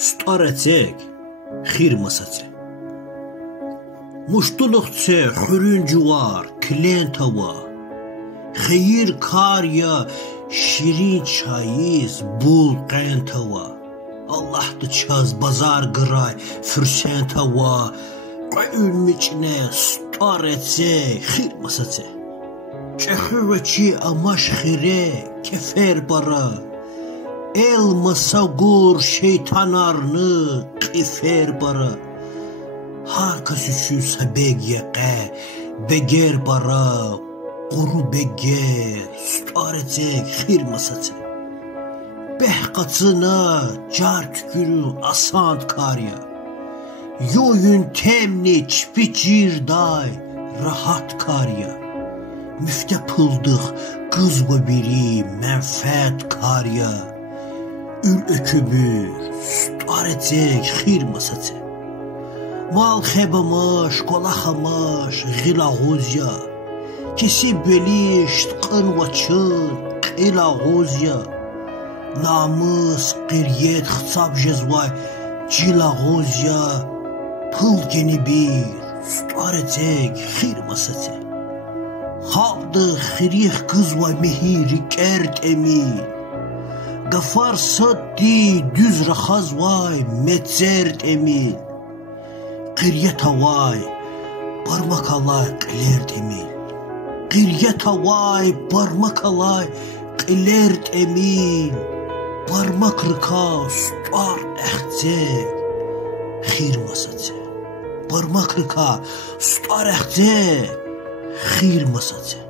Starəcək, xir masacə. Muştuluqçə xürüncüvar, klentava. Xeyir karya, şirin çayiz, bul qentava. Allah'tı çaz bazar qıray, fürsentava. Qoyulmiçinə starəcək, xir masacə. Çəxüvəçi amaş xirə, kefer bara. Elmasa qur şeytanarını qifer bara. Hakas üçün səbəq yəqə, bəgər bara. Quru bəgər, starəcək, xir masacə. Bəhqacına, car tükürü, asand karya. Yoyun temni, çipi cirday, rahat karya. Müftə pıldıq, qız və biri, mənfət karya. Ül ökübür, starəcək, xir masacə. Mal xəbəmiş, qolaxamış, qilağuzya. Kesi belişt, qınvaçın, qilağuzya. Namus, qiryet, xıçab jezvay, cilağuzya. Pıl geni bir, starəcək, xir masacə. Xaldı xirix qız və mehiri kərt emil. Qafar satdi, düz raxaz vay, metzert emil. Qiryet havay, parmak alay, qilert emil. Qiryet havay, parmak alay, qilert emil. Parmak rıka, star əxcək, xir masacə. Parmak rıka, star əxcək, xir masacə.